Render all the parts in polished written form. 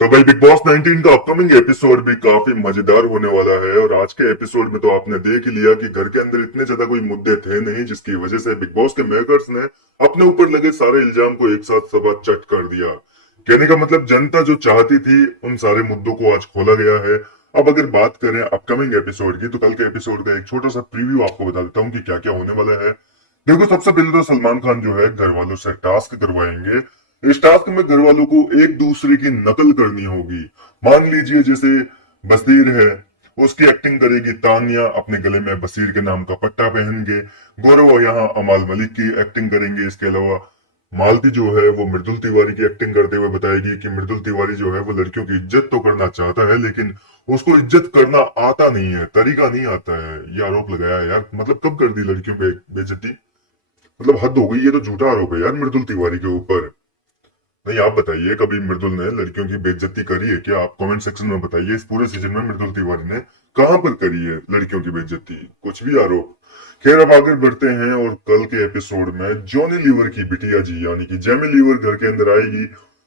तो भाई big boss 19 का अपकमिंग एपिसोड भी काफी मजेदार होने वाला है। और आज के एपिसोड में तो आपने देख ही लिया कि घर के अंदर इतने ज्यादा कोई मुद्दे थे नहीं, जिसकी वजह से बिग बॉस के मेकर्स ने अपने ऊपर लगे सारे इल्जाम को एक साथ सबा चट कर दिया। कहने का मतलब जनता जो चाहती थी उन सारे मुद्दों को आज खोला गया है। अब अगर बात करें अपकमिंग एपिसोड की, तो कल के एपिसोड का एक छोटा सा प्रीव्यू आपको बता देता हूँ कि क्या क्या होने वाला है। देखो, सबसे पहले तो सलमान खान जो है घर वालों से टास्क करवाएंगे। इस टास्क में घर वालों को एक दूसरे की नकल करनी होगी। मान लीजिए जैसे बसीर है, उसकी एक्टिंग करेगी तानिया अपने गले में बसीर के नाम का पट्टा पहन के। गौरव यहाँ अमाल मलिक की एक्टिंग करेंगे। इसके अलावा मालती जो है वो मृदुल तिवारी की एक्टिंग करते हुए बताएगी कि मृदुल तिवारी जो है वो लड़कियों की इज्जत तो करना चाहता है, लेकिन उसको इज्जत करना आता नहीं है, तरीका नहीं आता है। ये आरोप लगाया है यार। मतलब कब कर दी लड़कियों पे बेइज्जती? मतलब हद हो गई। ये तो झूठा आरोप है यार मृदुल तिवारी के ऊपर। नहीं, आप बताइए कभी मृदुल ने लड़कियों की बेइज्जती करी है क्या? आप कमेंट सेक्शन में बताइए, इस पूरे सीजन में मृदुल तिवारी ने कहां पर करी है लड़कियों की बेइज्जती? कुछ भी आरोप। खैर, अब आगे बढ़ते हैं और कल के एपिसोड में जॉनी लीवर की बिटिया जी यानी कि जेमी लीवर घर के अंदर आएगी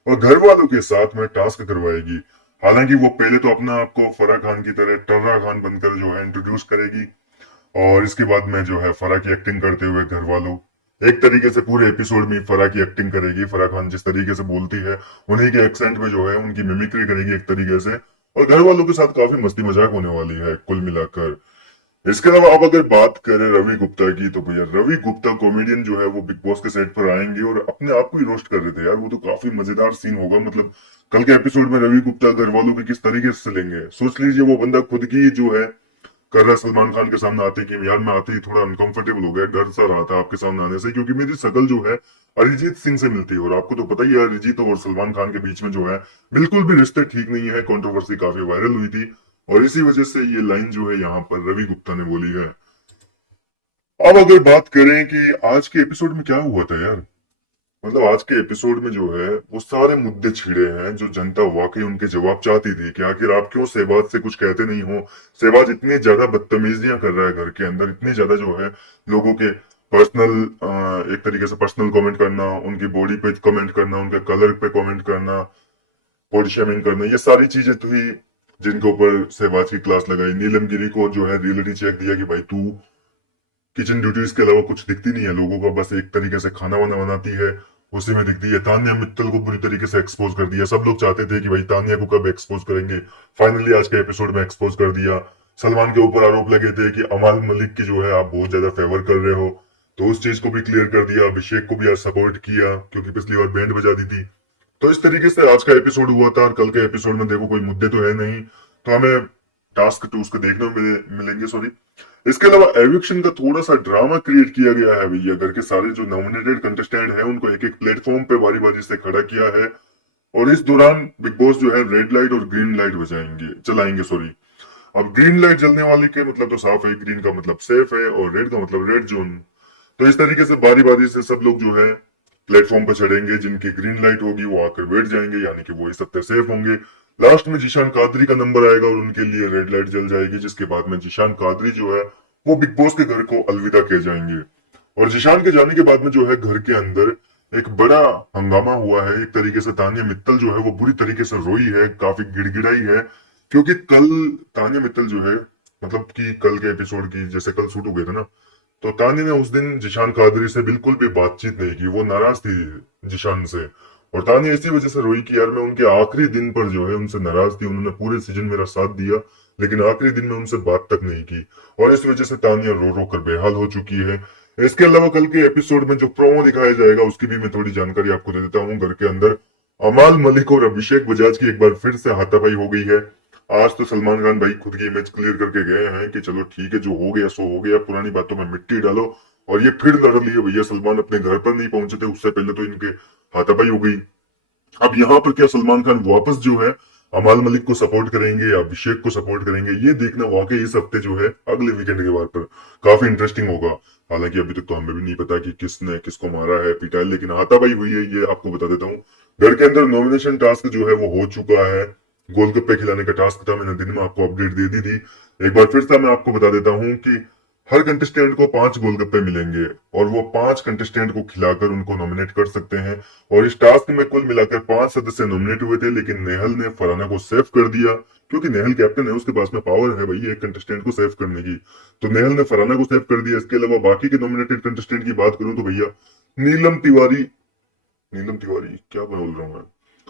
और घर वालों के साथ में टास्क करवाएगी। हालांकि वो पहले तो अपना आपको फराह खान की तरह टर्रा खान बनकर जो है इंट्रोड्यूस करेगी, और इसके बाद में जो है फराह की एक्टिंग करते हुए घर वालों एक तरीके से पूरे एपिसोड में फराह की एक्टिंग करेगी। फराह खान जिस तरीके से बोलती है उन्हीं के एक्सेंट में जो है उनकी मिमिक्री करेगी एक तरीके से। और घर वालों के साथ काफी मस्ती मजाक होने वाली है कुल मिलाकर। इसके अलावा अब अगर बात करें रवि गुप्ता की, तो भैया रवि गुप्ता कॉमेडियन जो है वो बिग बॉस के सेट पर आएंगे और अपने आप को ही रोस्ट कर रहे थे यार। वो तो काफी मजेदार सीन होगा। मतलब कल के एपिसोड में रवि गुप्ता घर वालों की किस तरीके से लेंगे, सोच लीजिए। वो बंदा खुद की जो है कर रहा सलमान खान के सामने आते कि यार मैं आते ही थोड़ा अनकंफर्टेबल हो गया, डर सा रहा था आपके सामने आने से, क्योंकि मेरी शकल जो है अरिजीत सिंह से मिलती है। और आपको तो पता ही है अरिजीत और सलमान खान के बीच में जो है बिल्कुल भी रिश्ते ठीक नहीं है। कंट्रोवर्सी काफी वायरल हुई थी और इसी वजह से ये लाइन जो है यहाँ पर रवि गुप्ता ने बोली है। अब अगर बात करें कि आज के एपिसोड में क्या हुआ था यार, मतलब आज के एपिसोड में जो है वो सारे मुद्दे छिड़े हैं जो जनता वाकई उनके जवाब चाहती थी कि आखिर आप क्यों शहबाज से कुछ कहते नहीं हो। शहबाज इतनी ज्यादा बदतमीजियां कर रहा है घर के अंदर, इतनी ज्यादा जो है लोगों के पर्सनल, एक तरीके से पर्सनल कमेंट करना, उनकी बॉडी पे कमेंट करना, उनके कलर पे कमेंट करना, बॉडी शेमिंग करना, ये सारी चीजें थी जिनके ऊपर शहबाज की क्लास लगाई। नीलम गिरी को जो है रियलिटी चेक दिया कि भाई तू किचन ड्यूटीज के अलावा कुछ दिखती नहीं है लोगों का, बस एक तरीके से खाना वाना बनाती है, उसी में दिखती है। तानिया मित्तल को बुरी तरीके से एक्सपोज कर दिया। सब लोग चाहते थे कि भाई तानिया को कब एक्सपोज करेंगे, फाइनली आज के एपिसोड में एक्सपोज कर दिया। सलमान के ऊपर आरोप लगे थे कि अमाल मलिक की जो है आप बहुत ज्यादा फेवर कर रहे हो, तो उस चीज को भी क्लियर कर दिया। अभिषेक को भी आज सपोर्ट किया क्योंकि पिछली बार बैंड बजा दी थी। तो इस तरीके से आज का एपिसोड हुआ था। और कल के एपिसोड में देखो कोई मुद्दे तो है नहीं, तो हमें टास्क टूस्क देखने को मिलेंगे, सॉरी। इसके अलावा एविक्शन का थोड़ा सा ड्रामा क्रिएट किया गया है भैया। घर के सारे जो नॉमिनेटेड कंटेस्टेंट हैं उनको एक एक प्लेटफॉर्म पे बारी बारी से खड़ा किया है, और इस दौरान बिग बॉस जो है रेड लाइट और ग्रीन लाइट बजाएंगे चलाएंगे, सॉरी। अब ग्रीन लाइट जलने वाली के मतलब तो साफ है, ग्रीन का मतलब सेफ है और रेड का मतलब रेड जोन। तो इस तरीके से बारी बारी से सब लोग जो है प्लेटफॉर्म पर चढ़ेंगे। जिनकी ग्रीन लाइट होगी वो आकर बैठ जाएंगे, यानी कि वो इस सबसे सेफ होंगे। लास्ट में जिशान कादरी का नंबर आएगा और उनके लिए रेड लाइट जल जाएगी, जिसके बाद में जिशान कादरी जो है वो बिग बॉस के घर को अलविदा कह जाएंगे। और जिशान के जाने के बाद में जो है घर के अंदर एक बड़ा हंगामा हुआ है। एक तरीके से तानिया मित्तल जो है वो बुरी तरीके से रोई है, काफी गिड़गिड़ाई है, क्योंकि कल तानिया मित्तल जो है, मतलब कि कल के एपिसोड की जैसे कल शूट हो गए थे ना, तो तानी ने उस दिन जिशान कादरी से बिल्कुल भी बातचीत नहीं की। वो नाराज थी जिशान से, और तानी इसी वजह से रोई कि यार मैं उनके आखिरी दिन पर जो है उनसे नाराज थी। उन्होंने पूरे सीजन मेरा साथ दिया लेकिन आखिरी दिन में उनसे बात तक नहीं की, और इस वजह से तानिया रो रो कर बेहाल हो चुकी है। इसके अलावा कल के एपिसोड में जो प्रोमो दिखाया जाएगा उसकी भी मैं थोड़ी जानकारी आपको दे देता हूँ। घर के अंदर अमाल मलिक और अभिषेक बजाज की एक बार फिर से हाथापाई हो गई है। आज तो सलमान खान भाई खुद की इमेज क्लियर करके गए हैं कि चलो ठीक है, जो हो गया सो हो गया, पुरानी बातों में मिट्टी डालो। और ये फिर लड़ लिए भैया। सलमान अपने घर पर नहीं पहुंचे थे उससे पहले तो इनके हाथापाई हो गई। अब यहाँ पर क्या सलमान खान वापस जो है अमाल मलिक को सपोर्ट करेंगे या अभिषेक को सपोर्ट करेंगे, ये देखना वाकई इस हफ्ते जो है अगले वीकेंड के बाद पर काफी इंटरेस्टिंग होगा। हालांकि अभी तक तो हमें भी नहीं पता कि किसने किसको मारा है पीटा है, लेकिन हाथापाई हुई है ये आपको बता देता हूँ। घर के अंदर नॉमिनेशन टास्क जो है वो हो चुका है। गोलगप्पे खिलाने का टास्क था, मैंने दिन में आपको अपडेट दे दी थी। एक बार फिर से मैं आपको बता देता हूँ कि हर कंटेस्टेंट को 5 गोलगप्पे मिलेंगे और वो 5 कंटेस्टेंट को खिलाकर उनको नॉमिनेट कर सकते हैं। और इस टास्क में कुल मिलाकर 5 सदस्य नॉमिनेट हुए थे, लेकिन नेहल ने फरहाना को सेव कर दिया, क्योंकि नेहल कैप्टन है, उसके पास में पावर है भाई एक कंटेस्टेंट को सेव करने की। तो नेहल ने फरहाना को सेव कर दिया। इसके अलावा बाकी के नॉमिनेटेड कंटेस्टेंट की बात करूं तो भैया नीलम तिवारी, नीलम तिवारी क्या बोल रहा हूँ मैं,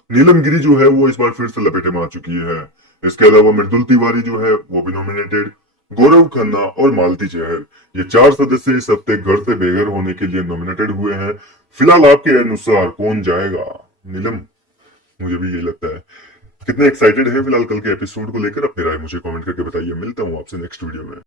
नीलम गिरी जो है वो इस बार फिर से लपेटे में आ चुकी है। इसके अलावा मृदुल तिवारी जो है वो भी नॉमिनेटेड, गौरव खन्ना और मालती चहर, ये 4 सदस्य इस हफ्ते घर से बेघर होने के लिए नॉमिनेटेड हुए हैं। फिलहाल आपके अनुसार कौन जाएगा? नीलम? मुझे भी यही लगता है। कितने एक्साइटेड है फिलहाल कल के एपिसोड को लेकर? अपनी राय मुझे कमेंट करके बताइए। मिलता हूँ आपसे नेक्स्ट वीडियो में।